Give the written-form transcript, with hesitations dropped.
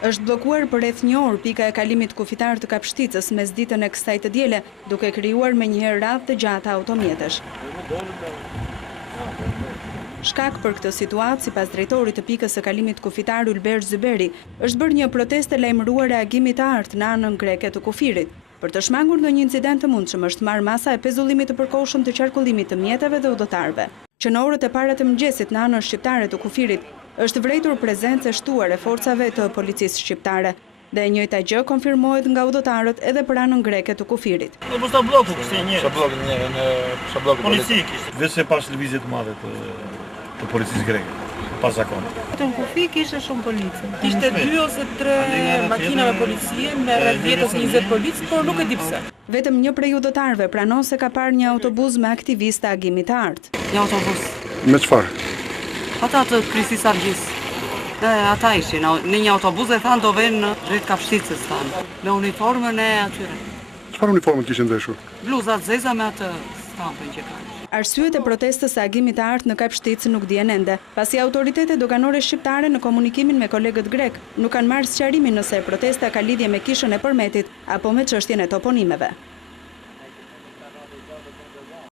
Është bllokuar për rreth një orë pika e kalimit kufitar të Kapshticës mes ditën e kësaj të diele, duke krijuar menjëherë radhë të gjata automjetesh. Shkak për këtë situatë, sipas drejtorit të pikës së kalimit kufitar Ulber Zyberi, është bërë një protestë lajmëruar reagimit të artë në anën greke të kufirit. Për të shmangur ndonjë incident të mundshëm është marrë masa e pezullimit të përkohshëm të qarkullimit të mjeteve dhe udhëtarëve. Që në orët e para të mëngjesit në anën shqiptare të kufirit është vërejtur prezencë e shtuar e forcave të policisë shqiptare. Dhe e njëjta gjë konfirmohet nga udhëtarët edhe për anën greke të kufirit. Në busta bloku kështë një. Sa blok Polici kishte. Vetë se pas lëvizje të madhe të policisë greke, pas zakonit. Në kufi kishte shumë policë. Kishte 2 ose 3 makina me policie, me rreth 10 ose 20 policë, por nuk e di pse. Vetëm një prej udhëtarëve pranon se ka parë një autobus me aktivistë të agimit të artë. Një autobus. Me çfarë? Ata të Krisis Argjis. Dhe ata ishin, në një autobus dhe thanë do venë në drejt Kapshticës, thanë, me uniformën e atyre. Çfarë uniformën kishin ndeshur? Bluzat zeza me atë stampën që kanë. Arsyet e protestës së agimit të artë në Kapshticë nuk dihen ende, pasi autoritetet doganore shqiptare në komunikimin me kolegët grek nuk kanë marrë sqarimin nëse protesta ka lidhje me kishën e Përmetit apo me çështjen e toponimeve.